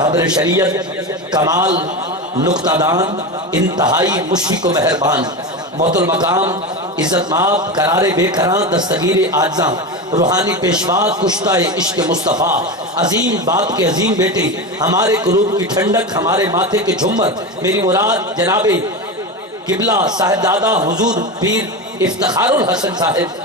رہبر شریعت، کمال، نقطہ دان، انتہائی مشفق و مہربان، موت المقام، عزت مآب، قرار بے قرار، دستگیر عاجزاں، روحانی پیشوا، کشتہ عشق مصطفیٰ، عظیم باپ کے عظیم بیٹے، ہمارے قلوب کی ٹھنڈک، ہمارے ماتھے کے جھمر، میری مراد جناب قبلہ صاحب دادا حضور پیر افتخار الحسن صاحب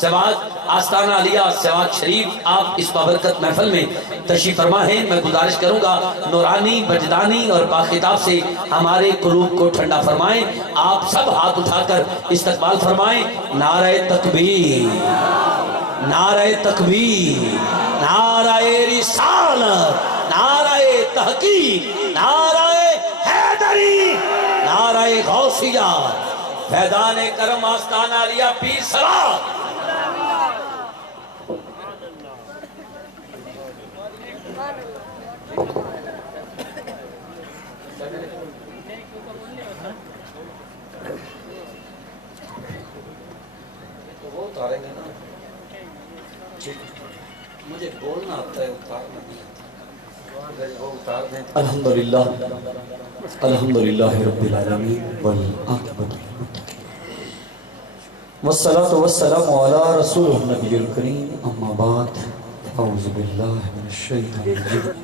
سوات آستانہ علیہ سوات شریف، آپ اس بابرکت محفل میں تشریف فرما ہیں۔ میں گزارش کروں گا نورانی، وجدانی اور باخطاب سے ہمارے قلوب کو ٹھنڈا فرمائیں۔ آپ سب ہاتھ اٹھا کر استقبال فرمائیں۔ نعرہ تکبیر، نعرہ تکبیر، نعرہ رسالت، نعرہ تحقیق، نعرہ حیدری، نعرہ غوثیہ، فیضان کرم آستانہ علیہ پیر سوات۔ وہ اتاریں گے نا، مجھے بولنا آتا ہے، اتارنا نہیں آتا، وہ اتار دیں۔ الحمدللہ، الحمدللہ رب العالمین والعاقبۃ للمتقین، والصلاة والسلام علی رسول النبی الکریم، اما بعد، اعوذ باللہ من الشیطان الرجیم،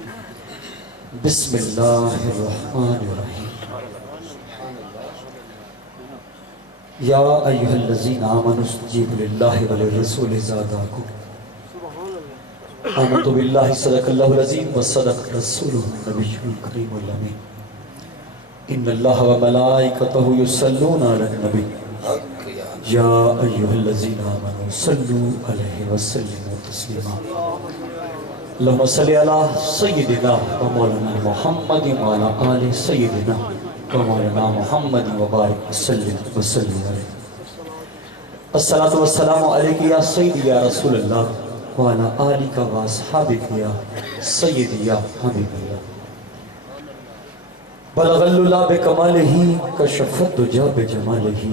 بسم اللہ الرحمن الرحیم۔ یا ایہا الذین آمنوا استجیبوا للہ وللرسول اذا دعاکم، آمنت باللہ صدق اللہ العظیم وصدق رسولہ النبی الکریم الامین، ان اللہ وملائکتہ یصلون علی النبی یا ایہا الذین آمنوا صلوا علیہ وسلموا تسلیما، اللہم صلی علی سیدنا و مولانا محمد وعلی آل سیدنا و مولانا محمد وبارک وسلم وسلم علیہ۔ الصلاة والسلام علیکہ یا سیدی یا رسول اللہ وعلی آلک و اصحابک یا سیدی یا حبیب اللہ، بلغ اللہ بکمالہ کشف الدجی بجمالہ،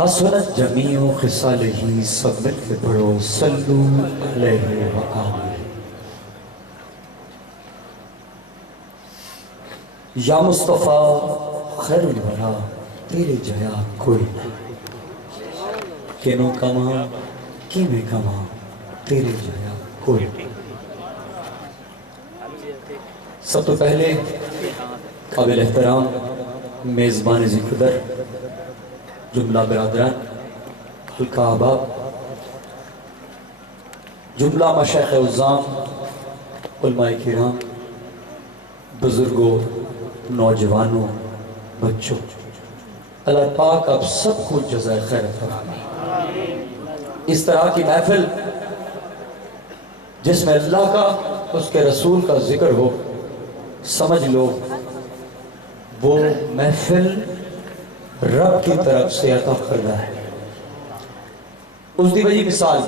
حسنت جمیع خصالہ، سب مل کے پڑھو صلو علیہ وآلہ۔ یا مصطفیٰ خیر الورا تیرے جیا کوئی نہیں، کینو کما کی میں کما تیرے جیا کوئی نہیں۔ سب تو پہلے قابل احترام میزبان ذکر، جملہ برادران، حلقہ احباب، جملہ مشائخ عظام، علماء کرام، بزرگوں، نوجوانوں، بچوں، اللہ پاک آپ سب کو جزائے خیر فرمائے۔ اس طرح کی محفل جس میں اللہ کا، اس کے رسول کا ذکر ہو، سمجھ لو وہ محفل رب کی طرف سے عطا کردہ ہے۔ اس دی وجہ مثال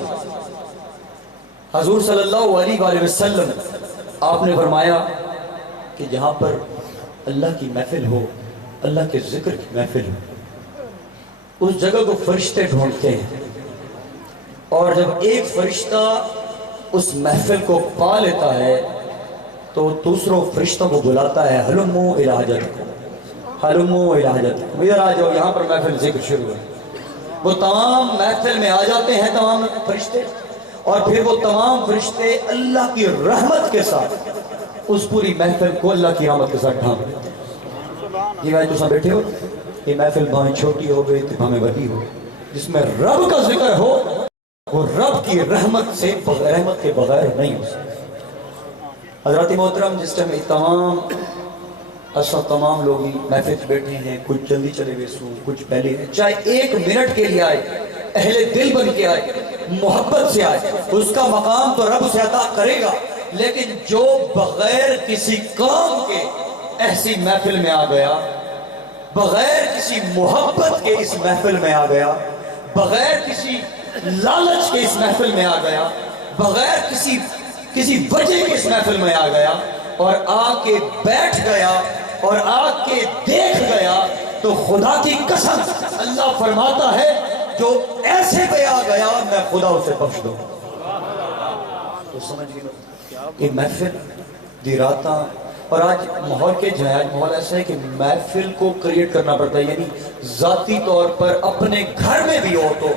حضور صلی اللہ علیہ وآلہ وسلم، آپ نے فرمایا کہ جہاں پر اللہ کی محفل ہو، اللہ کے ذکر کی محفل ہو، اس جگہ کو فرشتے ڈھونڈتے ہیں، اور جب ایک فرشتہ اس محفل کو پا لیتا ہے تو دوسروں فرشتوں کو بلاتا ہے، ہلمو الی حاجتکم، ہلمو الی حاجتکم، ادھر آ جاؤ، یہاں پر محفل ذکر شروع ہے۔ وہ تمام محفل میں آ جاتے ہیں تمام فرشتے، اور پھر وہ تمام فرشتے اللہ کی رحمت کے ساتھ اس پوری محفل کو اللہ کی رحمت کے ساتھ ڈھانپ دیتے ہیں۔ یہ بھائی تو سب بیٹھے ہو، یہ محفل بھائی چھوٹی ہو گئی تو ہمیں بڑی ہو، جس میں رب کا ذکر ہو، وہ رب کی رحمت سے رحمت کے بغیر نہیں ہو سکتا۔ حضرات محترم، جس ٹائم تمام تمام لوگ محفل بیٹھے ہیں، کچھ جلدی چلے گئے سو، کچھ پہلے ہیں، چاہے ایک منٹ کے لیے آئے، اہل دل بن کے آئے، محبت سے آئے، اس کا مقام تو رب سے عطا کرے گا، لیکن جو بغیر کسی کام کے ایسی محفل میں آ گیا، بغیر کسی محبت کے اس محفل میں آ گیا، بغیر کسی لالچ کے اس محفل میں آ گیا، بغیر کسی وجہ کے اس محفل میں آ گیا، اور آ کے بیٹھ گیا اور آ کے دیکھ گیا، تو خدا کی قسم اللہ فرماتا ہے جو ایسے پہ آ گیا میں خدا اسے بخش دوں۔ تو سمجھ گئے یہ محفل دیراتاں، اور آج ماحول کے جو ہے، آج ماحول ایسا ہے کہ محفل کو کریٹ کرنا پڑتا ہے، یعنی ذاتی طور پر اپنے گھر میں بھی ہو تو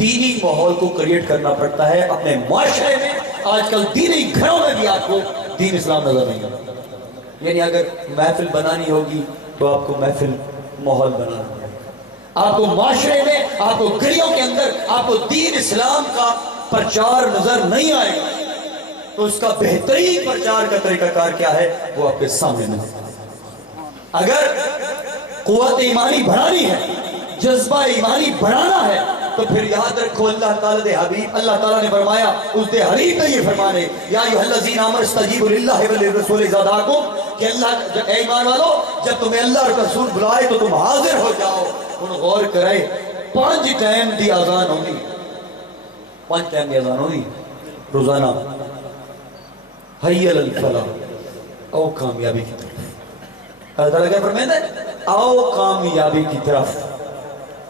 دینی ماحول کو کریٹ کرنا پڑتا ہے اپنے معاشرے میں۔ آج کل دینی گھروں میں بھی آپ کو دین اسلام نظر نہیں آتا، یعنی اگر محفل بنانی ہوگی تو آپ کو محفل ماحول بنانا پڑے گا، آپ کو معاشرے میں، آپ کو گلیوں کے اندر آپ کو دین اسلام کا پرچار نظر نہیں آئے گا، تو اس کا بہترین پرچار کا طریقہ کار کیا ہے وہ آپ کے سامنے نہیں۔ اگر قوت ایمانی بڑھانی ہے، جذبہ ایمانی بڑھانا ہے، تو پھر یاد رکھو اللہ تعالیٰ دے حبیب، اللہ تعالیٰ نے فرمایا، اس دے حبیب نے یہ فرمانے، یا ایھا الذین آمنوا استجیبوا للہ وللرسول اذا دعاکم، کہ اللہ، اے ایمان والو، جب تمہیں اللہ اور رسول بلائے تو تم حاضر ہو جاؤ۔ ان غور کرے، 5 ٹائم دی اذان ہوگی، 5 ٹائم دی اذان ہوگی روزانہ، حی علی الفلاح، او کامیابی کی طرف۔ اللہ تعالیٰ کیا فرمائے ہیں؟ آؤ کامیابی کی طرف۔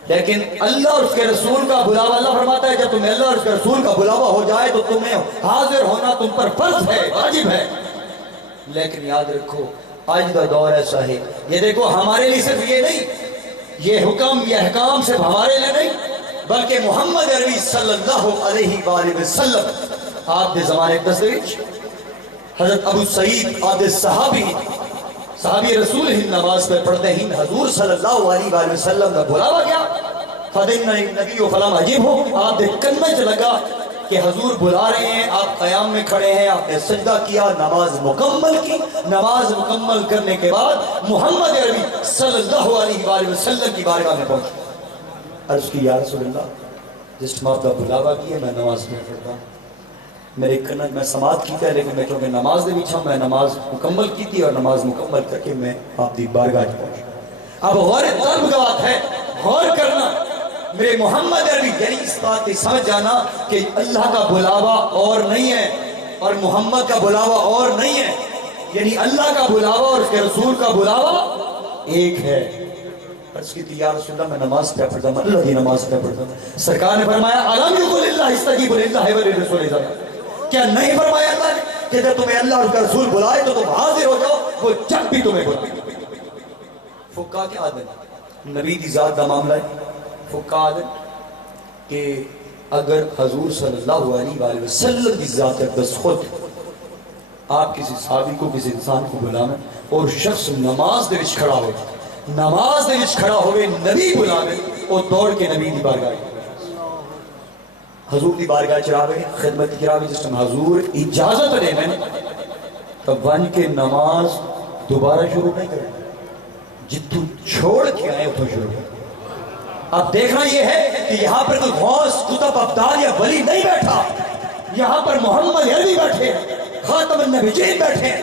لیکن اللہ اور اس کے رسول کا بلاوا، اللہ فرماتا ہے جب تمہیں اللہ اور اس کے رسول کا بلاوا ہو جائے تو تمہیں حاضر ہونا تم پر فرض ہے، واجب ہے۔ لیکن یاد رکھو آج کا دور ایسا ہے، یہ دیکھو ہمارے لیے صرف یہ نہیں، یہ حکم، یہ احکام صرف ہمارے لیے نہیں، بلکہ محمد عربی صلی اللہ علیہ وآلہ وسلم آپ دے زمانے دستویج حضرت ابو سعید آدھے صحابی رسول ہی نماز پہ پڑھتے ہی حضور صلی اللہ علیہ وآلہ وسلم کا بلاوا گیا، فَدِنَّ نبی و فلام عجیب ہو، آپ دے کلمہ چ لگا کہ حضور بلا رہے ہیں، آپ قیام میں کھڑے ہیں، آپ نے سجدہ کیا، نماز مکمل کی۔ نماز مکمل کرنے کے بعد محمد عربی صلی اللہ علیہ وآلہ وسلم کی بارگاہ میں پہنچے، عرض کی یا رسول اللہ، جس ٹائم آپ کا بلاوا کیا میں نماز میں پڑھتا ہوں، میرے کنن میں سماعت کی تھی، لیکن میں چونکہ نماز دے وچ ہوں، میں نماز مکمل کی تھی اور نماز مکمل کر کے میں آپ دی بارگاہ پہنچا۔ اب غور قلب کا بات ہے، غور کرنا، میرے محمد عربی، یعنی اس بات کی سمجھ جانا کہ اللہ کا بلاوا اور نہیں ہے اور محمد کا بلاوا اور نہیں ہے، یعنی اللہ کا بلاوا اور اس کے رسول کا بلاوا ایک ہے۔ عرض کی تھی یا رسول اللہ میں نماز پہ پڑھتا ہوں، اللہ کی نماز پہ پڑھتا ہوں۔ سرکار نے فرمایا الم یقل اللہ استجیبوا للہ وللرسول اذا دعاکم، کیا نہیں فرمایا تھا کہ جب تمہیں اللہ اور اس کا رسول بلائے تو تم حاضر ہو جاؤ، وہ جب بھی تمہیں بلائے۔ فقہ کے عادت، نبی دی ذات کا معاملہ ہے، فقہ عادت کہ اگر حضور صلی اللہ علیہ وآلہ وسلم کی ذات اقدس خود آپ کسی صحابی کو، کسی انسان کو بلانا اور شخص نماز دے وچ کھڑا ہو، نماز دے وچ کھڑا ہوئے، نبی بلاوے، اور دوڑ کے نبی دی بارگاہ حضور دی بارگاہ چراوے، خدمت چراوے، جس ٹائم حضور اجازت دے میں تب ون کے نماز دوبارہ شروع نہیں کرے، جتو چھوڑ کے آئے اتو شروع کرے۔ اب دیکھنا یہ ہے کہ یہاں پر کوئی غوث، قطب، ابدال یا ولی نہیں بیٹھا، یہاں پر محمد عربی بیٹھے ہیں، خاتم النبیین بیٹھے ہیں،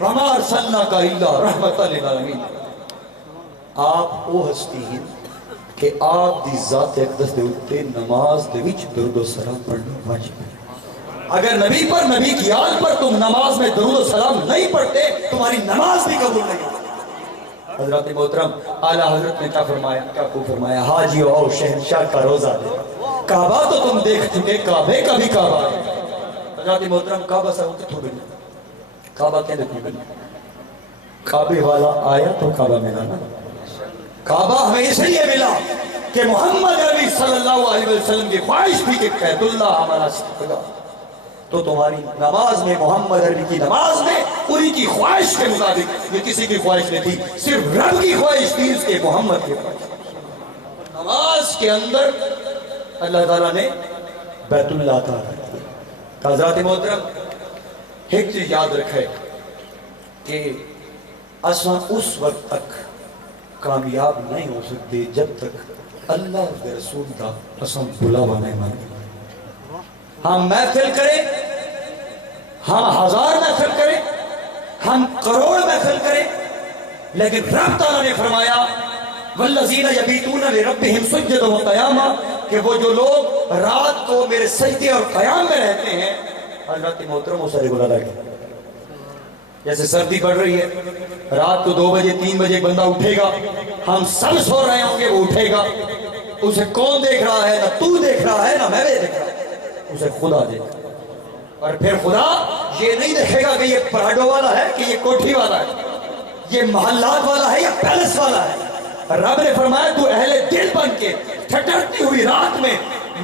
وَمَا أَرْسَلْنَاكَ إِلَّا رَحْمَةً لِلْعَالَمِينَ۔ آپ وہ ہستی ہیں کہ آپ دی ذات اقدس دے اتے نماز دے وچ درود و سلام پڑھنا واجب ہے۔ اگر نبی پر، نبی کی آل پر تم نماز میں درود و سلام نہیں پڑھتے، تمہاری نماز بھی قبول نہیں ہوتی۔ حضرت محترم اعلیٰ حضرت نے کیا فرمایا، کیا کو فرمایا، حاجی او شہنشاہ کا روزہ دے، کعبہ تو تم دیکھ چکے، کعبے کا بھی کعبہ ہے۔ حضرت محترم کعبہ سے وہ کتوں بنی، کعبہ کیا دیکھنے بنی، کعبے والا آیا تو کعبہ ملا نا۔ کعبہ ہمیں اس لیے ملا کہ محمد عربی صلی اللہ علیہ وسلم کی خواہش بھی کہ قید اللہ ہمارا خدا، تو تمہاری نماز میں، محمد عربی کی نماز میں، پوری کی خواہش کے مطابق، یہ کسی کی خواہش نہیں تھی، صرف رب کی خواہش تھی، اس کے محمد کی خواہش۔ نماز کے اندر اللہ تعالیٰ نے بیت اللہ تعالیٰ کیا۔ حضرات محترم ایک چیز یاد رکھے کہ اساں اس وقت تک کامیاب نہیں ہو سکتے جب تک اللہ کے رسول کا اساں بلاوا نہیں مانے۔ ہم محفل کریں، ہم 1000 محفل کریں، ہم کروڑ محفل کریں، لیکن رب تعالیٰ نے فرمایا والذین یبیتون لربہم سجدا وقیاما، کہ وہ جو لوگ رات کو میرے سجدے اور قیام میں رہتے ہیں، حضرت محترم اسے گلا لگے۔ جیسے سردی پڑ رہی ہے، رات کو 2 بجے 3 بجے بندہ اٹھے گا، ہم سب سو رہے ہوں گے، وہ اٹھے گا، اسے کون دیکھ رہا ہے؟ نہ تو دیکھ رہا ہے، نہ میں دیکھ رہا ہے، اسے خدا دیکھ۔ اور پھر خدا یہ نہیں دیکھے گا کہ یہ پراڈو والا ہے کہ یہ کوٹھی والا ہے، یہ محلات والا ہے یا پیلس والا ہے۔ رب نے فرمایا تو اہل دل بن کے ٹھٹرتی ہوئی رات میں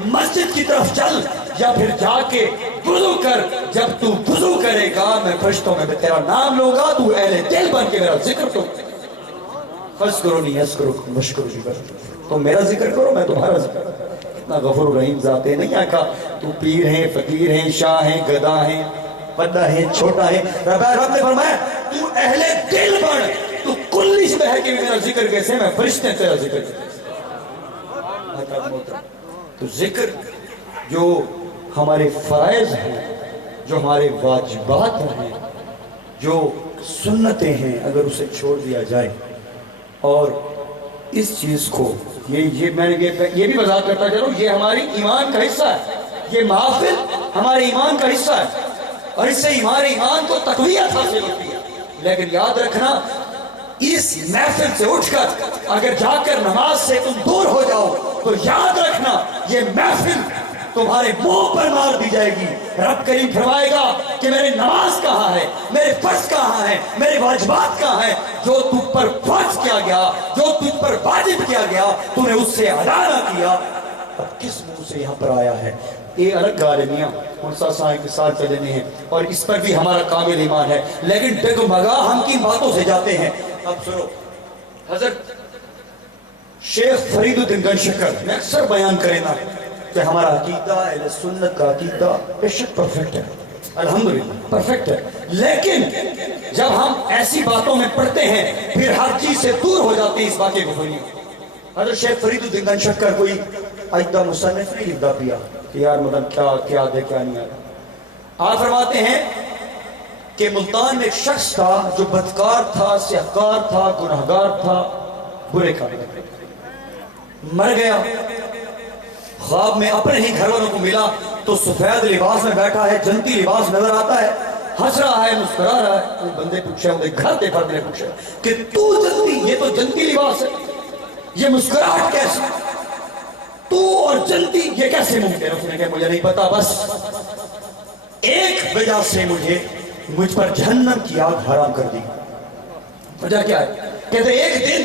مسجد کی طرف چل، یا پھر جا کے وضو کر، جب تو وضو کرے گا میں فرشتوں میں تیرا نام لوں گا، تو اہل دل بن کے میرا ذکر تو فَاذْكُرُونِي يَذْكُرُكُمْ وَاشْكُرُوا لِي، تو میرا ذکر کرو میں تمہارا ذکر کروں۔ اتنا غفور رحیم ذات ہے، نہیں آقا تو پیر ہیں، فقیر ہیں، شاہ ہیں، گدا ہیں، بڑا ہے، چھوٹا ہے۔ رب نے فرمایا تو اہل دل بن، تو کلی سے بہہ کے میرا ذکر کیسے، میں فرشتے تیرا ذکر کروں۔ تو ذکر جو ہمارے فرائض ہیں، جو ہمارے واجبات ہیں، جو سنتیں ہیں، اگر اسے چھوڑ دیا جائے، اور اس چیز کو میں یہ بھی وضاحت کرتا چلوں، یہ ہماری ایمان کا حصہ ہے، یہ محافل ہمارے ایمان کا حصہ ہے، اور اس سے ہمارے ایمان کو تقویت حاصل ہوتی ہے۔ لیکن یاد رکھنا، اس محفل سے اٹھ کر اگر جا کر نماز سے تم دور ہو جاؤ تو یاد رکھنا یہ محفل تمہارے منہ پر مار دی جائے گی۔ رب کریم فرمائے گا کہ میرے نماز کہاں ہے، میرے فرض کہاں ہے، میرے واجبات کہاں ہیں، جو تجھ پر فرض کیا گیا، جو تجھ پر واجب کیا گیا، تو نے اس سے ادا نہ کیا، اب کس منہ سے یہاں پر آیا ہے؟ یہ الگ گالمیاں منصا صاحب کے ساتھ چلنے ہیں، اور اس پر بھی ہمارا کامل ایمان ہے، لیکن ڈگمگا ہم کی باتوں سے جاتے ہیں۔ اب سنو، حضرت شیخ فرید الدین گنشکر میں اکثر بیان کریں نا کہ ہمارا عقیدہ اہل سنت کا عقیدہ بے شک پرفیکٹ ہے، الحمدللہ پرفیکٹ ہے، لیکن جب ہم ایسی باتوں میں پڑھتے ہیں پھر ہر چیز سے دور ہو جاتے ہیں اس واقعے کو سنیے۔ حضرت شیخ فرید الدین گنشکر کوئی عقیدہ مصنف نہیں لکھتا پیا کہ یار مطلب کیا دے کیا نہیں آتا۔ آپ فرماتے ہیں کہ ملتان میں ایک شخص تھا جو بدکار تھا، سیاہکار تھا، گناہگار تھا، برے کام تھا، مر گیا، خواب میں اپنے ہی گھر والوں کو ملا تو سفید لباس میں بیٹھا ہے، جنتی لباس نظر آتا ہے، ہنس رہا ہے، مسکرا رہا ہے۔ وہ بندے پوچھے، وہ گھر دے فرد نے پوچھا کہ تو جنتی، یہ تو جنتی لباس ہے، یہ مسکراہٹ کیسے، تو اور جنتی یہ کیسے ممکن ہے؟ اس نے کہا مجھے نہیں پتا، بس ایک وجہ سے مجھ پر جہنم کی آگ حرام کر دی۔ وجہ کیا ہے؟ کہتے ایک دن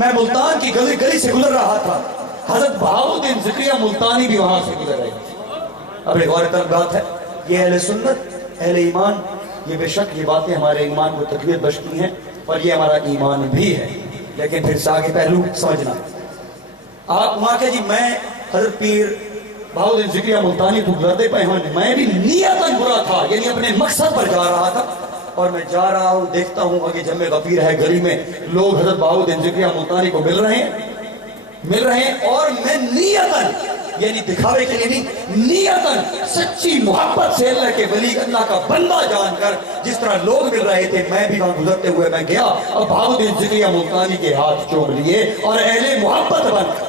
میں ملتان کی گلی سے گزر رہا تھا، حضرت بہاؤالدین ذکریہ ملتانی بھی وہاں سے گزر رہے تھے۔ اب ایک اور بات ہے، یہ اہل سنت اہل ایمان، یہ بے شک یہ باتیں ہمارے ایمان کو تقویت بخشتی ہیں، اور یہ ہمارا ایمان بھی ہے، لیکن پھر سے آگے پہلو سمجھنا۔ آپ وہاں کہ جی میں حضرت پیر بہاؤالدین ذکریہ ملتانی تو گزرتے پہ ہوں، میں بھی نیتاً برا تھا، یعنی اپنے مقصد پر جا رہا تھا، اور میں جا رہا ہوں، دیکھتا ہوں آگے جمع غفیر ہے، گلی میں لوگ حضرت بہاؤالدین ذکریہ ملتانی کو مل رہے ہیں، اور میں نیتاً یعنی دکھاوے کے لیے نہیں، نیتاً سچی محبت سے اللہ کے ولی، اللہ کا بندہ جان کر جس طرح لوگ مل رہے تھے، میں بھی وہاں گزرتے ہوئے میں گیا اور بہاؤالدین ذکریہ ملتانی کے ہاتھ چوم لیے، اور اہل محبت بن کر،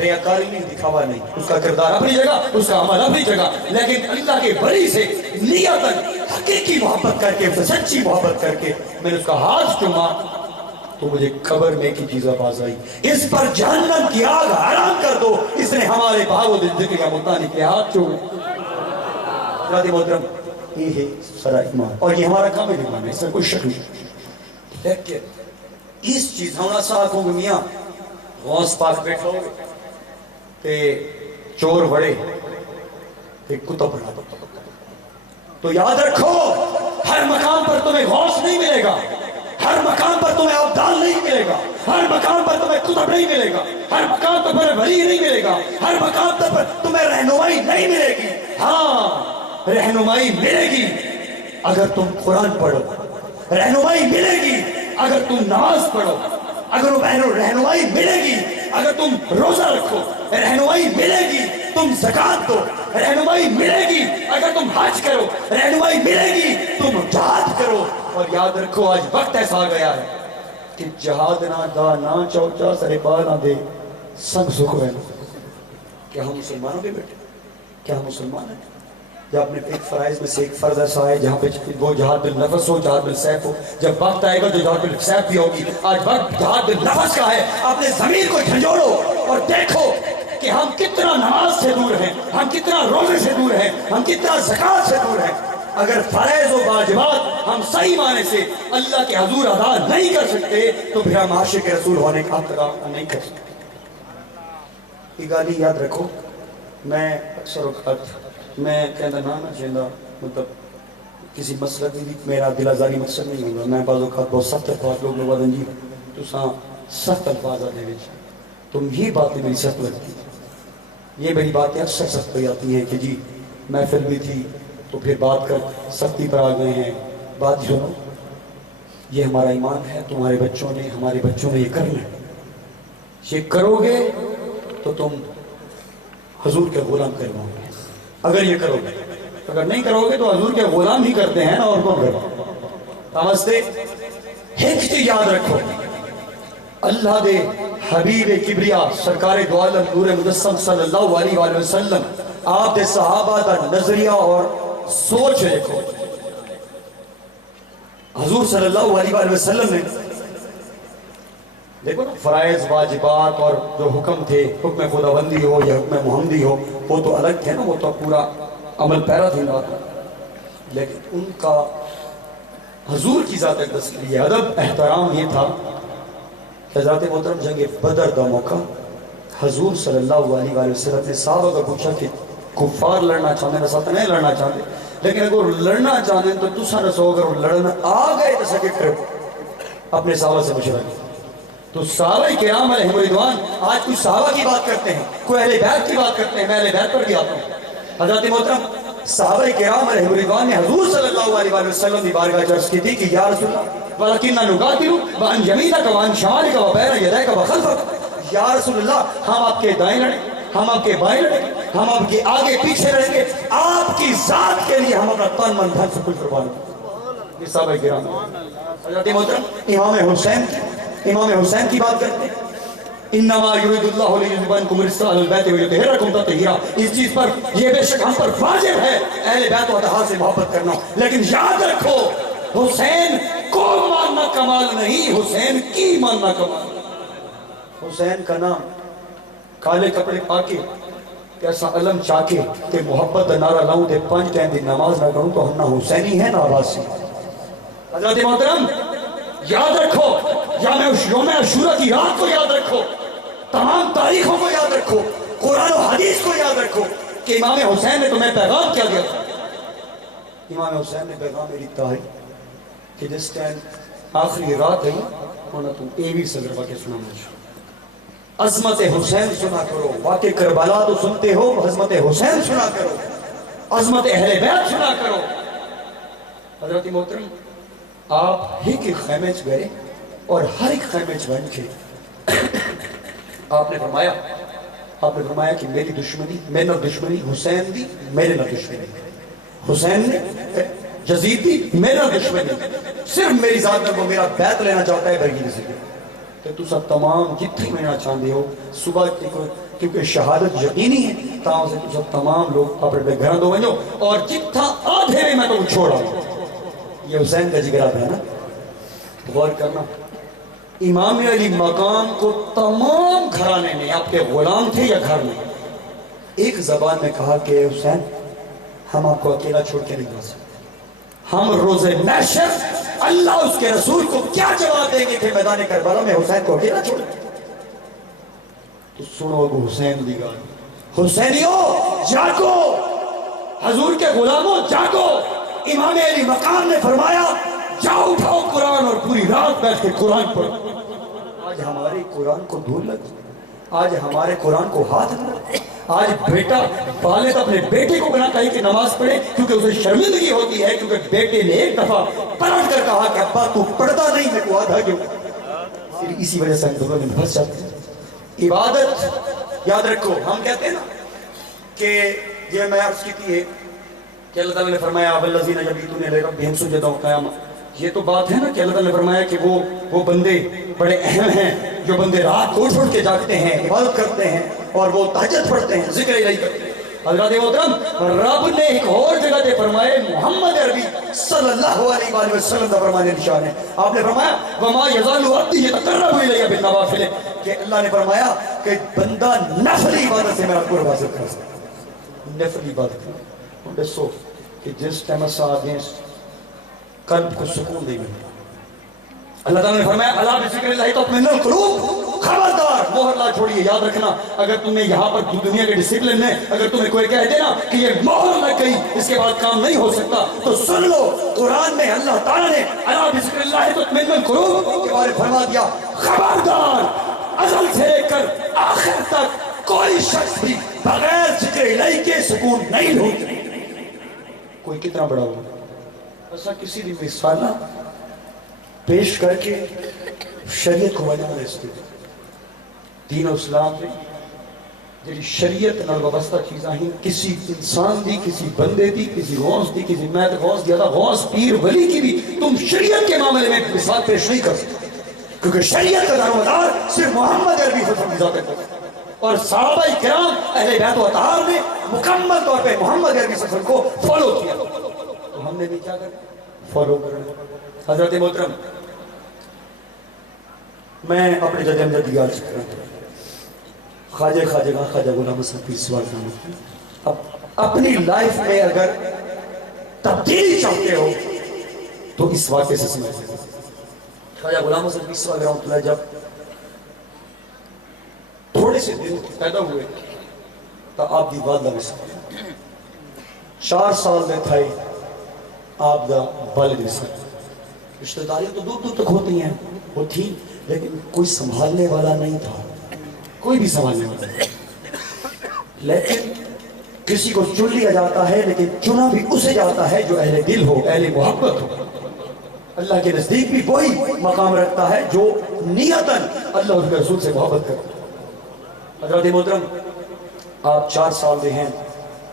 ریاکاری نہیں، دکھاوا نہیں، اس کا کردار اپنی جگہ، اس کا عمل اپنی جگہ، لیکن اللہ کے ولی سے نیتاً حقیقی محبت کر کے، سچی محبت کر کے میں نے اس کا ہاتھ چوما، تو مجھے قبر میں کی چیز آواز آئی، اس پر جہنم کی آگ حرام کر دو، اس نے ہمارے بہاؤالدین ذکریہ ملتانی کے ہاتھ چومے۔ حضرات محترم، یہ ہے سارا ایمان، اور یہ ہمارا کامل ایمان ہے، اس میں کوئی شک نہیں، لیکن اس چیز ہمارا ساتھ ہوں گے میاں غوث پاک بیٹھا ہوگے کہ چور بڑے ایک کتا بڑا، تو یاد رکھو ہر مقام پر تمہیں غوث نہیں ملے گا، ہر مقام پر تمہیں عبدال نہیں ملے گا، ہر مقام پر تمہیں قطب نہیں ملے گا، ہر مقام پر تمہیں ولی نہیں ملے گا، ہر مقام پر تمہیں رہنمائی نہیں ملے گی۔ ہاں رہنمائی ملے گی اگر تم قرآن پڑھو، رہنمائی ملے گی اگر تم نماز پڑھو، رہنمائی ملے گی اگر تم روزہ رکھو، رہنمائی ملے گی تم زکوٰۃ دو، رہنمائی ملے گی اگر تم حج کرو، رہنمائی ملے گی تم جہاد کرو۔ اور یاد رکھو آج وقت ایسا آ گیا ہے کہ جہاد نہ دا نہ چوچا سرے پا نہ دے سنگ سکھ رہنا۔ کیا ہم مسلمانوں کے بیٹے؟ کیا ہم مسلمان ہیں؟ جب اپنے ایک فرائض میں سے ایک فرض ایسا ہے جہاں پہ وہ جہاد بالنفس ہو، جہاد بالسیف ہو، جب وقت آئے گا تو جہاد بالسیف بھی ہوگی۔ آج وقت جہاد بالنفس کا ہے، اپنے ضمیر کو جھنجھوڑو اور دیکھو کہ ہم کتنا نماز سے دور ہیں، ہم کتنا روزے سے دور ہیں، ہم کتنا زکوٰۃ سے دور ہیں۔ اگر فرائض و واجبات ہم صحیح معنی سے اللہ کے حضور ادا نہیں کر سکتے تو پھر ہم عاشق رسول ہونے کا اعتراف نہیں کر سکتے. یہ گالی یاد رکھو. میں اکثر اوقات میں کہنا نہ چاہتا مطلب کسی مسئلہ بھی میرا دل آزاری مقصد نہیں ہوگا. میں بعض اوقات بہت سخت الفاظ لوگ لوگ جی تو سخت الفاظ آتے ہیں تم یہ باتیں میری سخت لگتی ہیں. یہ میری باتیں اکثر سخت پہ آتی ہیں کہ جی محفل بھی تھی تو پھر بات کر سختی پر آ گئے ہیں. بات سنو, یہ ہمارا ایمان ہے. تمہارے بچوں نے ہمارے بچوں نے یہ کرنا ہے. یہ کرو گے تو تم حضور کے غلام کہلاؤ گے. اگر یہ کرو گے, اگر نہیں کرو گے تو حضور کے غلام ہی کرتے ہیں نا, اور کون کرتے. سمجھتے ایک چیز یاد رکھو, اللہ دے حبیب کبریا سرکار دو عالم نور مجسم صلی اللہ علیہ وآلہ وسلم آپ دے صحابہ دا نظریہ اور سوچ دیکھو. حضور صلی اللہ علیہ وآلہ وسلم نے دیکھو نا فرائض واجبات اور جو حکم تھے, حکم خداوندی ہو یا حکم محمدی ہو, وہ تو الگ تھے نا, وہ تو پورا عمل پیرا تھی نا. لیکن ان کا حضور کی ذات اقدس کے لیے ادب احترام یہ تھا کہ حضرت محترم جنگ بدر کا موقع حضور صلی اللہ علیہ وآلہ وسلم نے صحابہ کا پوچھا کہ کفار لڑنا چاہتے ہیں, ساتھ نہیں لڑنا چاہتے, لیکن اگر لڑنا چاہتے ہیں تو تسا نسو اگر لڑنا آ گئے تو سکے کرو. اپنے صحابہ سے مشورہ کیا تو صحابہ کرام علیہ رضوان آج کچھ صحابہ کی بات کرتے ہیں, کوئی اہل بیت کی بات کرتے ہیں. میں اہل بیت پر بھی آتا ہوں. حضرت محترم صحابہ کرام علیہ رضوان نے حضور صلی اللہ علیہ وآلہ وسلم کی بارگاہ عرض کی تھی کہ یا رسول اللہ وَلَكِنَّا نُقَاتِلُ وَعَنْ يَمِينَكَ وَعَنْ شَمَالِكَ وَبَيْنَ يَدَيْكَ وَخَلْفَكَ. یا رسول اللہ ہم آپ کے دائیں لڑیں, ہم آپ کے بائیں لڑیں, ہم آپ کے آگے پیچھے رہیں گے, آپ کی ذات کے لیے ہم اپنا تن من دھن سے کچھ قربان کریں. یہ صحابہ کرام. حضرت محترم امام حسین کی بات کرتے ہیں. انما یرید اللہ لیذهب عنکم الرجس اہل البیت ویطہرکم تطہیرا. اس چیز پر یہ بے شک ہم پر واجب ہے اہل بیت و اطہار سے محبت کرنا. لیکن یاد رکھو حسین کو ماننا کمال نہیں, حسین کی ماننا کمال. حسین کا نام کالے کپڑے پاکے کیسا علم چاکے کہ محبت نعرہ لاؤں تے 5 ٹائم دی نماز نہ کروں تو ہم نہ حسینی ہے نہ عباسی. حضرت محترم یاد رکھو یوم عاشورہ کی رات کو یاد رکھو, تمام تاریخوں کو یاد رکھو, قرآن و حدیث کو یاد رکھو کہ امام حسین نے تمہیں پیغام کیا گیا تھا. امام حسین نے پیغام میری تاہی کہ جس ٹائم آخری رات ہے ہونا تم اے بھی صدر واقع سنا مجھو. عظمت حسین سنا کرو. واقع کربلا تو سنتے ہو, عظمت حسین سنا کرو, عظمت اہل بیت سنا کرو. حضرت محترم آپ ایک خیمے چ گئے اور ہر ایک خیمے چ بن کے آپ نے فرمایا کہ میری دشمنی میرے نہ دشمنی حسین دی, میرے نہ دشمنی حسین نے یزید دی, میرے نہ دشمنی صرف میری ذات میں وہ میرا بیت لینا چاہتا ہے بھائی سے. کہ تو سب تمام جتنی لینا چاہتے ہو صبح کیونکہ شہادت یقینی ہے تاہم سے تو سب تمام لوگ اپنے گھروں دو بنو اور جتنا آدھے میں میں تو چھوڑا. یہ حسین کا جگرہ تھا نا. غور کرنا, امام علی مقام کو تمام گھرانے نے آپ کے غلام تھے یا گھر میں ایک زبان میں کہا کہ حسین ہم آپ کو اکیلا چھوڑ کے نہیں جا سکتے. ہم روز محشر اللہ اس کے رسول کو کیا جواب دیں گے کہ میدان کربلا میں حسین کو اکیلا چھوڑ. تو سنو ابو حسین دی گال. حسینیوں جاگو, حضور کے غلاموں جاگو. امام علی مقام نے فرمایا جاؤ اٹھاؤ قرآن اور پوری رات بیٹھ کے قرآن پڑھو. آج ہمارے قرآن کو دھول لگ, آج ہمارے قرآن کو ہاتھ لگ. آج بیٹا والد اپنے بیٹے کو بنا کہیں کہ نماز پڑھے کیونکہ اسے شرمندگی ہوتی ہے کیونکہ بیٹے نے ایک دفعہ پلٹ کر کہا کہ ابا تو پڑھتا نہیں ہے تو آدھا کیوں. پھر اسی وجہ سے ہم دونوں میں پھنس جاتے ہیں. عبادت یاد رکھو, ہم کہتے ہیں نا کہ یہ میں عرض کی ہے کہ اللہ تعالیٰ نے فرمایا والذین یبیتون لربہم سجدا وقیاما. یہ تو بات ہے نا کہ اللہ تعالیٰ نے فرمایا کہ وہ بندے بڑے اہم ہیں جو بندے رات کو اٹھ کے جاگتے ہیں, عبادت کرتے ہیں اور وہ تہجد پڑھتے ہیں, ذکر الہی کرتے ہیں. حضرت محترم رب نے ایک اور جگہ پہ فرمائے محمد عربی صلی اللہ علیہ وآلہ وسلم کا فرمان نشان ہے. آپ نے فرمایا وما یزال عبدی یتقرب الی بالنوافل, کہ اللہ نے فرمایا کہ بندہ نفلی عبادت سے میرا قرب حاصل کر سکتا ہے. نفلی عبادت کرنا. دسو کہ جس ٹائم آگے قلب کو سکون نہیں ملتا. اللہ تعالیٰ نے فرمایا الا بذکر اللہ تطمئن القلوب. خبردار مہر نہ چھوڑیے. یاد رکھنا اگر تم نے یہاں پر دنیا کے ڈسپلن میں اگر تمہیں کوئی کہہ دے نا کہ یہ مہر لگ گئی اس کے بعد کام نہیں ہو سکتا تو سن لو قرآن میں اللہ تعالیٰ نے الا بذکر اللہ تطمئن القلوب کے بارے فرما دیا خبردار ازل سے لے کر آخر تک کوئی شخص بھی بغیر ذکر الہی کے سکون نہیں ڈھونڈتا. کوئی کتنا بڑا ہو ایسا کسی بھی مثال پیش کر کے شریعت کو وجہ نہ رستے دین و اسلام میں جی شریعت نال وابستہ چیزاں ہیں کسی انسان دی کسی بندے دی کسی غوث دی کسی میں غوث دیا تھا غوث پیر ولی کی بھی تم شریعت کے معاملے میں مثال پیش نہیں کر سکتے کیونکہ شریعت کا دارومدار صرف محمد عربی صلی اللہ علیہ وسلم اور صحابہ کرام اہل بیت و اطہار نے مکمل طور پہ محمد عربی صلی اللہ علیہ وسلم کو فالو کیا تو ہم نے بھی کیا کرنا فالو کرنا. حضرت محترم میں اپنے جد امجد یاد کرتا ہوں خواجہ غلام حسن پیر سوال نام اپنی لائف میں اگر تبدیلی چاہتے ہو تو اس واقعے سے سمجھ سکتے. خواجہ غلام حسن پیر سوال رحمۃ اللہ جب تھوڑے سے دن پیدا ہوئے تو آپ دی والدہ میں سکتے 4 سال میں تھے آپ دا والد میں سکتے. رشتہ داریاں تو دور دور تک ہوتی ہیں وہ تھی لیکن کوئی سنبھالنے والا نہیں تھا کوئی بھی سنبھالنے والا نہیں. لیکن کسی کو چن لیا جاتا ہے لیکن چنا بھی اسے جاتا ہے جو اہل دل ہو اہل محبت ہو. اللہ کے نزدیک بھی وہی مقام رکھتا ہے جو نیتاً اللہ اور رسول سے محبت کرتا ہے. حضرت محترم آپ 4 سال دے ہیں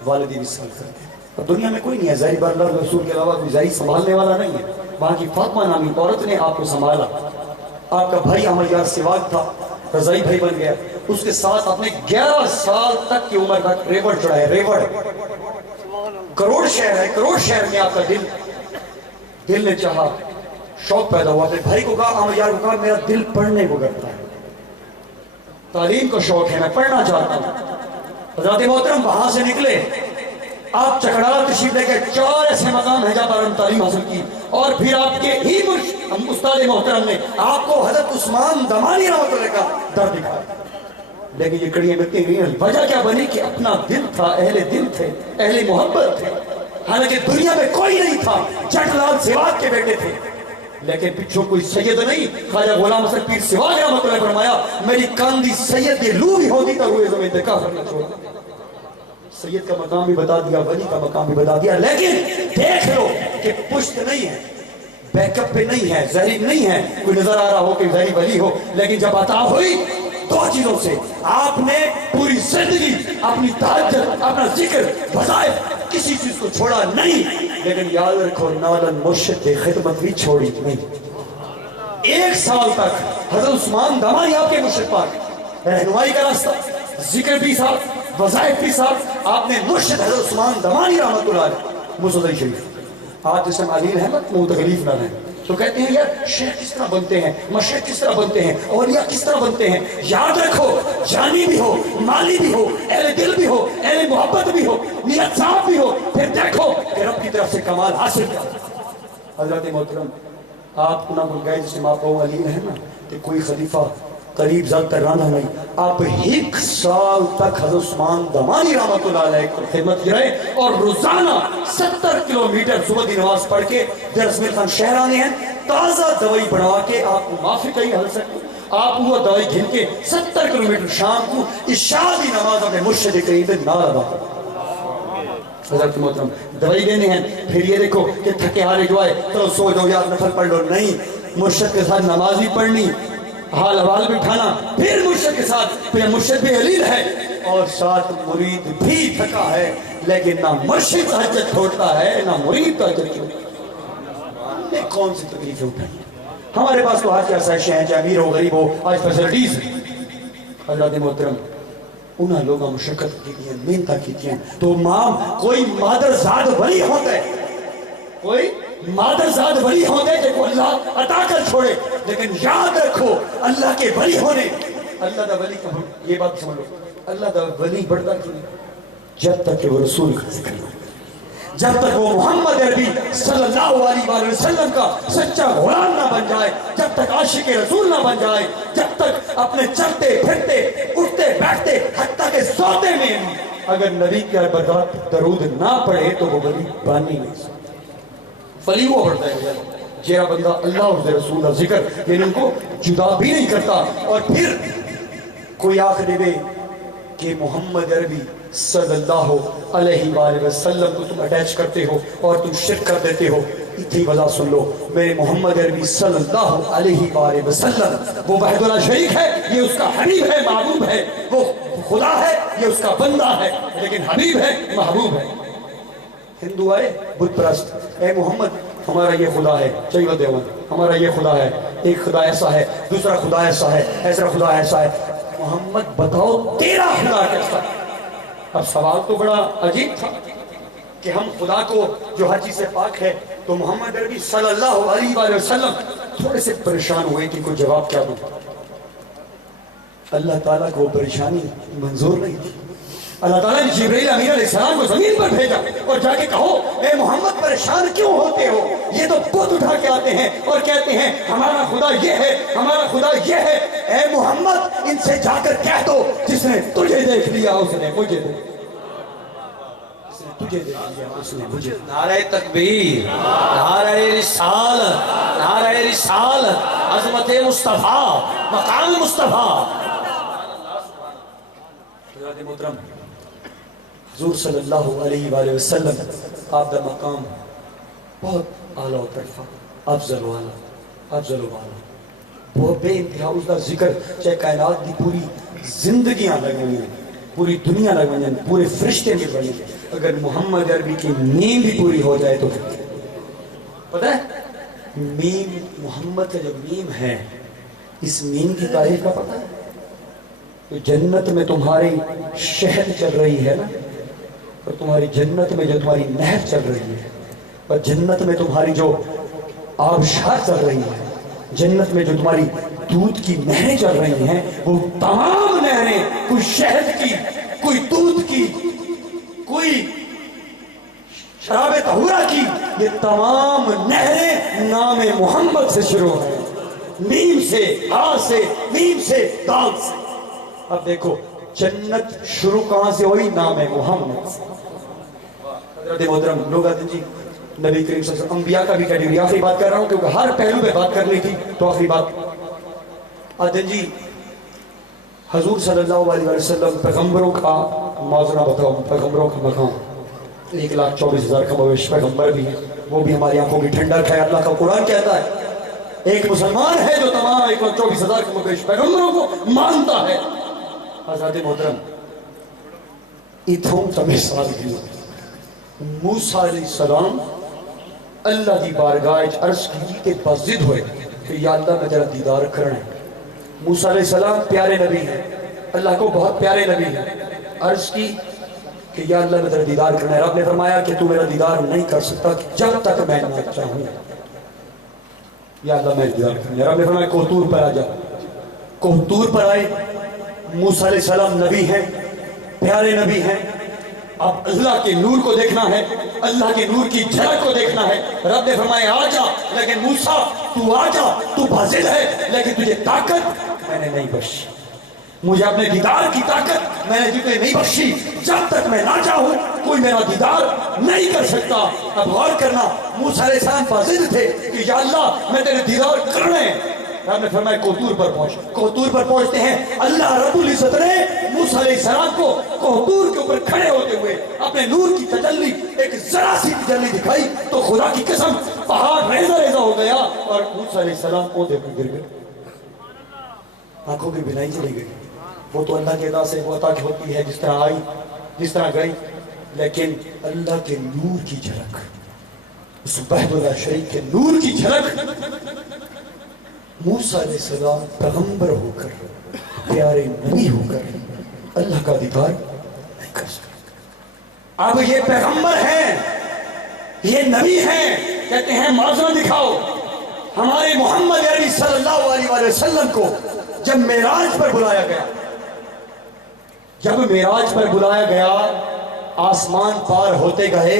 والدی وصال کرتے ہیں اور دنیا میں کوئی نہیں ہے ظاہر بات اللہ رسول کے علاوہ کوئی ظاہر سنبھالنے والا نہیں ہے. وہاں کی فاطمہ نامی عورت نے آپ کو سنبھالا. آپ کا بھائی عمر یار سواگ تھا رضائی بھائی بن گیا. اس کے ساتھ اپنے 11 سال تک کی عمر تک ریوڑ چڑھائے. ریوڑ کروڑ شہر ہے کروڑ شہر میں آپ کا دل نے چاہا شوق پیدا ہوا اپنے بھائی کو کہا عمر یار کو کہا میرا دل پڑھنے کو کرتا ہے تعلیم کا شوق ہے میں پڑھنا چاہتا ہوں. حضرت محترم وہاں سے نکلے آپ چکڑال تشریف لے کے 4 ایسے مقام ہے جہاں پر ہم تعلیم حاصل کی اور پھر آپ کے ہی استاد محترم نے آپ کو حضرت عثمان دمانی رحمۃ اللہ کا در دکھایا. لیکن یہ کڑیاں ملتی نہیں ہیں. وجہ کیا بنی کہ اپنا دل تھا اہل دل تھے اہل محبت تھے. حالانکہ دنیا میں کوئی نہیں تھا جٹ لال سواگ کے بیٹے تھے لیکن پچھوں کوئی سید نہیں. خواجہ غلام حسن پیر سواگ رحمۃ اللہ فرمایا میری کاندی سید یہ لو بھی ہوتی تو ہوئے زمین دیکھا کرنا چھوڑ. سید کا مقام بھی بتا دیا ولی کا مقام بھی بتا دیا لیکن دیکھ لو کہ پشت نہیں ہے بیک اپ پہ نہیں ہے ظاہر نہیں ہے کوئی نظر آ رہا ہو کہ ظاہر ولی ہو. لیکن جب عطا ہوئی 2 چیزوں سے آپ نے پوری زندگی اپنی تہجد اپنا ذکر وظائف کسی چیز کو چھوڑا نہیں. لیکن یاد رکھو نالن مرشد خدمت بھی چھوڑی نہیں. 1 سال تک حضرت عثمان دمانی آپ کے مرشد پاک رہنمائی کا راستہ ذکر بھی صاحب وظائف بھی صاحب آپ نے مرشد حضرت عثمان دمانی رحمۃ اللہ علیہ مصدی شریف. آج جس میں علی رحمت تکلیف نہ رہے تو کہتے ہیں یار شیخ کس طرح بنتے ہیں مشیخ کس طرح بنتے ہیں اولیاء کس طرح بنتے ہیں. یاد رکھو جانی بھی ہو مالی بھی ہو اہل دل بھی ہو اہل محبت بھی ہو نیت صاف بھی ہو پھر دیکھو کہ رب کی طرف سے کمال حاصل کیا. حضرت محترم آپ کو نہ بول گئے جس میں آپ کو علی رحمت کہ کوئی خلیفہ قریب ذات تر راندہ نہیں. آپ 1 سال تک حضرت عثمان دمانی رحمۃ اللہ علیہ کو خدمت کی رہے اور روزانہ 70 کلومیٹر صبح کی نماز پڑھ کے درسمل خان شہر آنے ہیں تازہ دوائی بڑھوا کے آپ کو معافی کہی حل سکتے. آپ وہ دوائی گھن کے 70 کلومیٹر شام کو عشاء کی نماز اپنے مرشد کریم پہ نہ ادا کر. حضرت محترم دوائی دینے ہیں پھر یہ دیکھو کہ تھکے ہارے جو آئے تو سو جاؤ یار نفل پڑھ لو نہیں. مرشد کے ساتھ نماز بھی پڑھنی حال حوال بھی اٹھانا پھر مرشد کے ساتھ پھر مرشد بھی علیل ہے اور ساتھ مرید بھی تھکا ہے لیکن نہ مرشد تہجد چھوڑتا ہے نہ مرید تہجد چھوڑتا ہے. کون سی تکلیفیں اٹھائیں ہمارے پاس تو آج کیا سائشیں ہیں چاہے امیر ہو غریب ہو آج فیسلٹیز. حضرت محترم انہاں لوگوں مشقت کی ہیں محنت کی ہیں تو ماں کوئی مادر زاد ولی ہوتا ہے کوئی مادر زاد ولی ہونے جے کو اللہ عطا کر چھوڑے. لیکن یاد رکھو اللہ کے ولی ہونے اللہ دا ولی کا یہ بات سمجھو اللہ دا ولی بڑھتا کیوں جب تک کہ وہ رسول کا ذکر نہ جب تک وہ محمد عربی صلی اللہ علیہ وسلم کا سچا غلام نہ بن جائے، جب تک عاشق رسول نہ بن جائے، جب تک اپنے چلتے پھرتے اٹھتے بیٹھتے حتیٰ کہ سوتے میں اگر نبی کے برکات درود نہ پڑھے تو وہ ولی بن ہی نہیں سکتا۔ ولی وہ بڑھتا ہے جیرا بندہ اللہ اور اس رسول کا ذکر یعنی ان کو جدا بھی نہیں کرتا۔ اور پھر کوئی آخر دے کہ محمد عربی صلی اللہ علیہ وآلہ وسلم کو تم اٹیچ کرتے ہو اور تم شرک کر دیتے ہو، اتنی وجہ سن لو، میرے محمد عربی صلی اللہ علیہ وآلہ وسلم وہ وحد لا شریک ہے، یہ اس کا حبیب ہے، محبوب ہے، وہ خدا ہے، یہ اس کا بندہ ہے، لیکن حبیب ہے، محبوب ہے۔ ہندو آئے بت پرست، اے محمد ہمارا یہ خدا ہے، چاہیے دیوان ہمارا یہ خدا ہے، ایک خدا ایسا ہے، دوسرا خدا ایسا ہے، ایسا خدا ایسا ہے۔ محمد بتاؤ تیرا خدا کیسا ہے؟ اب سوال تو بڑا عجیب تھا کہ ہم خدا کو جو ہر چیز سے پاک ہے، تو محمد عربی صلی اللہ علیہ وآلہ وسلم تھوڑے سے پریشان ہوئے کہ کوئی جواب کیا دوں۔ اللہ تعالیٰ کو پریشانی منظور نہیں تھی۔ اللہ تعالیٰ نے جبرائیل امین علیہ السلام کو زمین پر بھیجا اور جا کے کہو اے محمد پریشان کیوں ہوتے ہو؟ یہ تو بت اٹھا کے آتے ہیں اور کہتے ہیں ہمارا خدا یہ ہے، ہمارا خدا یہ ہے۔ اے محمد ان سے جا کر کہہ دو جس نے تجھے دیکھ لیا اس نے مجھے دیکھ لیا، جس نے تجھے دیکھ لیا اس نے مجھے۔ نعرہ تکبیر، نعرہ رسالت، نعرہ رسالت، عظمت مصطفیٰ، مقام مصطفیٰ۔ حضرات محترم، حضور صلی اللہ علیہ وآلہ وسلم آپ دا مقام بہت اعلیٰ و طرفہ، افضل والا، افضل والا، بہت بے انتہا اس دا ذکر چاہے کائنات دی پوری زندگیاں لگیں، پوری دنیا لگیں، پورے فرشتے میں بنیں، اگر محمد عربی کی نیند بھی پوری ہو جائے تو پتہ ہے میم محمد کا جو میم ہے، اس میم کی تاریخ کا پتہ ہے؟ تو جنت میں تمہاری شہد چل رہی ہے نا، اور تمہاری جنت میں جو تمہاری نہر چل رہی ہے، اور جنت میں تمہاری جو آبشار چل رہی ہے، جنت میں جو تمہاری دودھ کی نہریں چل رہی ہیں، وہ تمام نہریں، کوئی شہد کی، کوئی دودھ کی، کوئی شراب طہورہ کی، یہ تمام نہریں نام محمد سے شروع ہیں، میم سے، ہا سے، میم سے، دال سے۔ اب دیکھو جنت شروع کہاں سے ہوئی؟ نام محمد سے۔ حضرت محترم لوگ آتے جی نبی کریم صلی اللہ علیہ وسلم انبیاء کا بھی کیٹیگری، آخری بات کر رہا ہوں کیونکہ ہر پہلو پہ بات کرنی تھی تو آخری بات آتے جی حضور صلی اللہ علیہ وسلم پیغمبروں کا موازنہ بتاؤ، پیغمبروں کا مقام 1,24,000 کا مویش پیغمبر بھی ہے، وہ بھی ہماری آنکھوں کی ٹھنڈک ہے۔ اللہ کا قرآن کہتا ہے ایک مسلمان ہے جو تمام 1,24,000 کے مویش پیغمبروں کو مانتا ہے۔ حضرت محترم اتھوں تمہیں سال کی موسیٰ علیہ السلام اللہ دی بارگاہ عرض کی تے بزد ہوئے کہ یا اللہ میں تیرا دیدار کرنا ہے۔ موسیٰ علیہ السلام پیارے نبی ہیں، اللہ کو بہت پیارے نبی ہیں، عرض کی کہ یا اللہ میں تیرا دیدار کرنا ہے۔ رب نے فرمایا کہ تو میرا دیدار نہیں کر سکتا جب تک میں نہ چاہوں، یا اللہ میں دیدار کرنا ہے۔ رب نے فرمایا کوہتور پر آ جا، کوہتور پر آئے۔ موسیٰ علیہ السلام نبی ہیں، پیارے نبی ہیں، اب اللہ کے نور کو دیکھنا ہے، اللہ کے نور کی جھلک کو دیکھنا ہے۔ رب نے فرمایا آ جا، لیکن موسیٰ تو آ جا، تو بازل ہے لیکن تجھے طاقت میں نے نہیں بخشی، مجھے اپنے دیدار کی طاقت میں نے تجھے نہیں بخشی، جب تک میں نہ چاہوں کوئی میرا دیدار نہیں کر سکتا۔ اب غور کرنا، موسیٰ علیہ السلام بازل تھے کہ یا اللہ میں تیرے دیدار کرنے ہیں۔ رب نے فرمایا کوہتور پر پہنچ۔ کوہتور پر پہنچتے ہیں، اللہ رب العزت نے موسیٰ علیہ السلام کو کوہتور کے اوپر کھڑے ہوتے ہوئے اپنے نور کی تجلی، ایک ذرا سی تجلی دکھائی تو خدا کی قسم پہاڑ ریزہ ریزہ ہو گیا اور موسیٰ علیہ السلام اونھے پر گر گئے، آنکھوں کی بینائی چلی گئی۔ وہ تو اللہ کے عطا سے وہ عطا ہوتی ہے جس طرح آئی جس طرح گئی، لیکن اللہ کے نور کی جھلک، اس وحدہ لا شریک کے نور کی جھلک موسیٰ علیہ السلام پیغمبر ہو کر، پیارے نبی ہو کر اللہ کا دیدار نہیں کر سکتے۔ اب یہ پیغمبر ہیں، یہ نبی ہیں، کہتے ہیں معجزہ دکھاؤ۔ ہمارے محمد عربی صلی اللہ علیہ وسلم کو جب معراج پر بلایا گیا، جب معراج پر بلایا گیا، آسمان پار ہوتے گئے،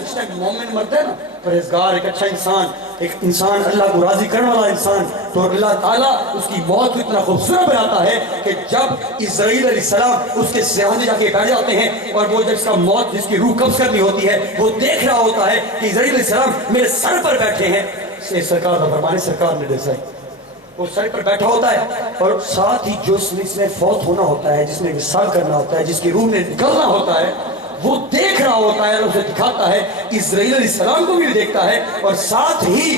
جس ٹائم مومن مرتا ہے نا، پرہیزگار، ایک اچھا انسان، ایک انسان اللہ کو راضی کرنے والا انسان، تو اللہ تعالیٰ اس کی موت کو اتنا خوبصورت بناتا ہے کہ جب اسرائیل علیہ السلام اس کے سامنے جا کے بیٹھ جاتے ہیں، اور وہ جب اس کا موت، جس کی روح قبض کرنی ہوتی ہے، وہ دیکھ رہا ہوتا ہے کہ اسرائیل علیہ السلام میرے سر پر بیٹھے ہیں، سرکار کا فرمان ہے، سرکار نے جیسا وہ سر پر بیٹھا ہوتا ہے، اور ساتھ ہی جو اس نے فوت ہونا ہوتا ہے، جس نے وصال کرنا ہوتا ہے، جس کی روح نے نکلنا ہوتا ہے، وہ دیکھ رہا ہوتا ہے اور اسے دکھاتا ہے، اسرائیل علیہ السلام کو بھی دیکھتا ہے، اور ساتھ ہی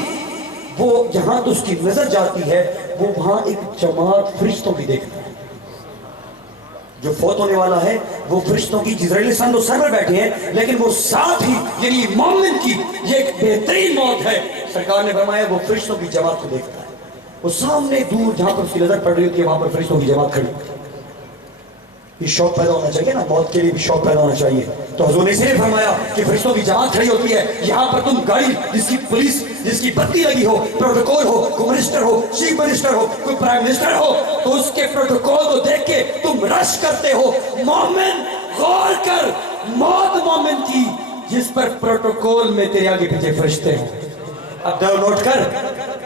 وہ جہاں تو اس کی نظر جاتی ہے، وہ وہاں ایک جماعت فرشتوں کی دیکھتا ہے جو فوت ہونے والا ہے، وہ فرشتوں کی، اسرائیل علیہ السلام تو سر پر بیٹھے ہیں، لیکن وہ ساتھ ہی، یعنی مومن کی یہ ایک بہترین موت ہے، سرکار نے فرمایا وہ فرشتوں کی جماعت کو دیکھتا ہے، وہ سامنے دور جہاں پر اس کی نظر پڑ رہی ہوتی ہے، وہاں پر فرشتوں کی جماعت کھڑی ہوتی ہے۔ یہ شوق پیدا ہونا چاہیے نا، موت کے لیے بھی شوق پیدا ہونا چاہیے، تو حضور نے اس لیے فرمایا کہ فرشتوں کی جماعت کھڑی ہوتی ہے، یہاں پر تم گاڑی جس کی پولیس، جس کی بتی لگی ہو، پروٹوکول ہو، کوئی منسٹر ہو، چیف منسٹر ہو، کوئی پرائم منسٹر ہو، تو اس کے پروٹوکول کو دیکھ کے تم رش کرتے ہو۔ مومن غور کر، موت مومن کی جس پر پروٹوکول میں تیرے آگے پیچھے فرشتے ہیں۔ اب دو نوٹ کر،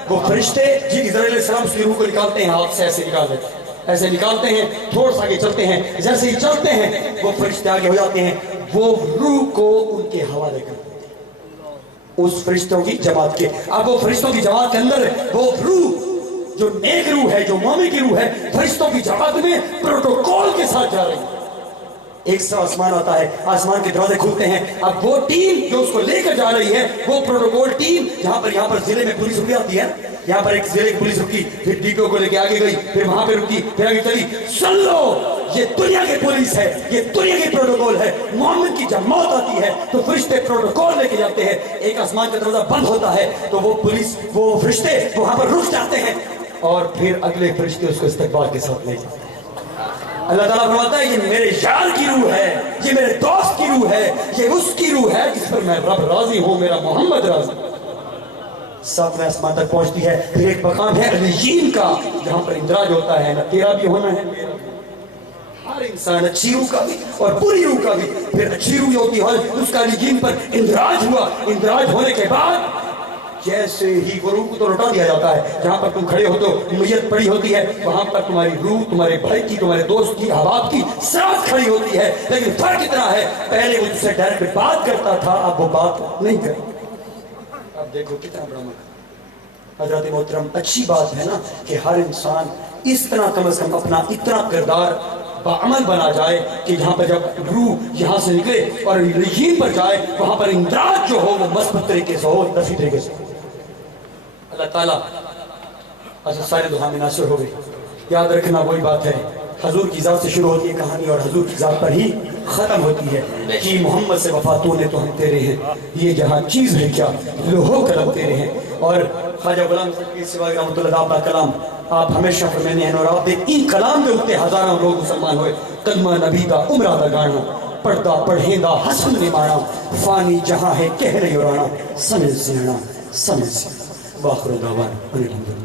وہ فرشتے جی اسرائیل علیہ السلام اس کی روح کو نکالتے ہیں، ہاتھ سے ایسے نکال دیتے ہیں، ایسے نکالتے ہیں، تھوڑا سا آگے چلتے ہیں، جیسے ہی چلتے ہیں وہ فرشتے آگے ہو جاتے ہیں، وہ روح کو ان کے حوالے کرتے ہیں اس فرشتوں کی جماعت کے۔ اب وہ فرشتوں کی جماعت کے اندر وہ روح جو نیک روح ہے، جو مومن کی روح ہے، فرشتوں کی جماعت میں پروٹوکول کے ساتھ جا رہی ہے۔ ایک سا آسمان آتا ہے، آسمان کے دروازے کھلتے ہیں، اب وہ ٹیم جو اس کو لے کر جا رہی ہے، وہ پروٹوکول ٹیم، یہاں پر ضلع میں پولیس رکی آتی ہے، یہاں پر ایک ضلع کی پولیس رکی، پھر ڈی پی او کو لے کے آگے گئی، پھر وہاں پہ رکی، پھر آگے چلی، سن لو یہ دنیا کی پولیس ہے، یہ دنیا کی پروٹوکول ہے، مومن کی جب موت آتی ہے تو فرشتے پروٹوکول لے کے جاتے ہیں، ایک آسمان کا دروازہ بند ہوتا ہے تو وہ پولیس، وہ فرشتے وہاں پر رک جاتے ہیں، اور پھر اگلے فرشتے اس کو استقبال کے ساتھ لے جاتے ہیں۔ اللہ تعالیٰ فرماتا ہے یہ میرے یار کی روح ہے، یہ میرے دوست کی روح ہے، یہ اس کی روح ہے جس پر میں رب راضی ہوں، میرا محمد راضی۔ ساتویں آسمان تک پہنچتی ہے، پھر ایک مقام ہے علیین کا، جہاں پر اندراج ہوتا ہے، نہ تیرا بھی ہونا ہے میرا بھی، ہر انسان اچھی روح کا بھی اور بری روح کا بھی، پھر اچھی روح ہوتی ہے اس کا علیین پر اندراج ہوا، اندراج ہونے کے بعد جیسے ہی وہ روح کو تو لوٹا دیا جاتا ہے، جہاں پر تم کھڑے ہو تو میت پڑی ہوتی ہے، وہاں پر تمہاری روح تمہارے بھائی کی، تمہارے دوست کی، احباب کی ساتھ کھڑی ہوتی ہے، لیکن فرق اتنا ہے پہلے وہ تجھ سے ڈائریکٹ بات کرتا تھا، اب وہ بات نہیں کرتا۔ اب دیکھو کتنا بڑا مقام۔ حضرت محترم اچھی بات ہے نا کہ ہر انسان اس طرح کم از کم اپنا اتنا کردار بعمل بنا جائے کہ جہاں پر جب روح یہاں سے نکلے اور علیین پر جائے وہاں پر اندراج جو ہو وہ مثبت طریقے سے ہو، نفی طریقے سے۔ اللہ تعالیٰ سارے دعا میں ناصر ہو گئی۔ یاد رکھنا وہی بات ہے، حضور کی ذات سے شروع ہوتی ہے کہانی اور حضور کی ذات پر ہی ختم ہوتی ہے کہ محمد سے وفا تو نے تو ہم تیرے ہیں، یہ جہاں چیز ہے کیا لوہو قلم تیرے ہیں۔ اور خواجہ غلام سوا رحمۃ اللہ آپ کا کلام آپ ہمیشہ فرمینے ہیں، اور آپ دے ان کلام کے اوپر ہزاروں لوگ مسلمان ہوئے۔ کلمہ نبی دا عمرہ دا گانا، پردہ پڑھیں دا حسن نمانا، فانی جہاں ہے کہہ نہیں اڑانا، سمجھ سیانا سمجھ سیانا۔ واخر دعوانا الحمدللہ۔